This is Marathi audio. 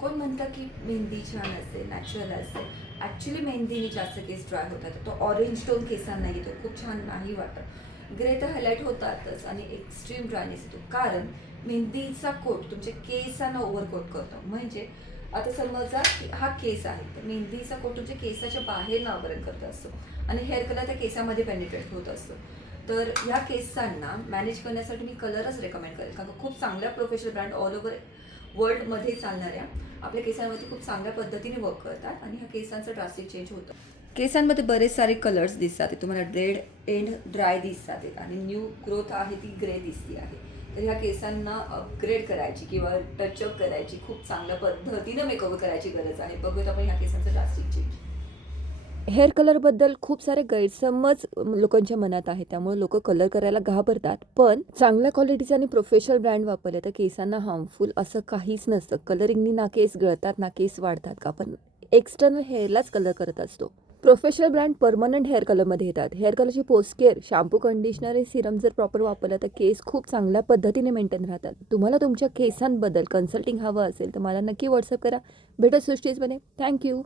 कोण म्हणतं की मेहंदी छान असते, नॅचरल असते. ॲक्च्युली मेहंदीने जास्त केस ड्राय होतात. तो ऑरेंज टोन केसांना येतो, खूप छान नाही वाटत. ग्रे तर हायलाईट होतातच आणि एक्स्ट्रीम ड्रायनेस येतो. कारण मेहंदीचा कोट तुमच्या केसांना ओव्हरकोट करतो. म्हणजे आता समजा की हा केस आहे, तर मेहंदीचा कोट तुमच्या केसाच्या बाहेर आवरण करत असतो आणि हेअर कलर त्या केसामध्ये पेनिट्रेट होत असतो. तर ह्या केसांना मॅनेज करण्यासाठी मी कलरच रेकमेंड करेल, कारण खूप चांगल्या प्रोफेशनल ब्रँड ऑल ओव्हर वर्ल्डमध्ये चालणाऱ्या आपल्या केसांवरती खूप चांगल्या पद्धतीने वर्क करतात आणि ह्या केसांचं ड्रास्टिक चेंज होतं. केसांमध्ये बरेच सारे कलर्स दिसतात. तुम्हाला रेड एंड ड्राय दिसतात आणि न्यू ग्रोथ आहे ती ग्रे दिसती आहे. तर ह्या केसांना अपग्रेड करायची किंवा टचअप करायची, खूप चांगल्या पद्धतीनं मेकओव्हर करायची गरज आहे. बघूयात आपण ह्या केसांचं ड्रास्टिक चेंज. हेअर कलरबद्दल खूप सारे गैरसमज लोकांच्या मनात आहे, त्यामुळे लोक कलर करायला घाबरतात. पण चांगल्या क्वालिटीचे आणि प्रोफेशनल ब्रँड वापरले तर केसांना हार्मफुल असं काहीच नसतं. कलरिंगनी ना केस गळतात ना केस वाढतात. का आपण एक्सटर्नल हेअरलाच कलर करत असतो. प्रोफेशनल ब्रँड परमनंट हेअर कलरमध्ये येतात. हेअर कलरची पोस्ट केअर, शॅम्पू, कंडिशनर आणि सिरम जर प्रॉपर वापरलं तर केस खूप चांगल्या पद्धतीने मेंटेन राहतात. तुम्हाला तुमच्या केसांबद्दल कन्सल्टिंग हवं असेल तर मला नक्की व्हॉट्सअप करा. भेटत सृष्टीजमध्ये. थँक्यू.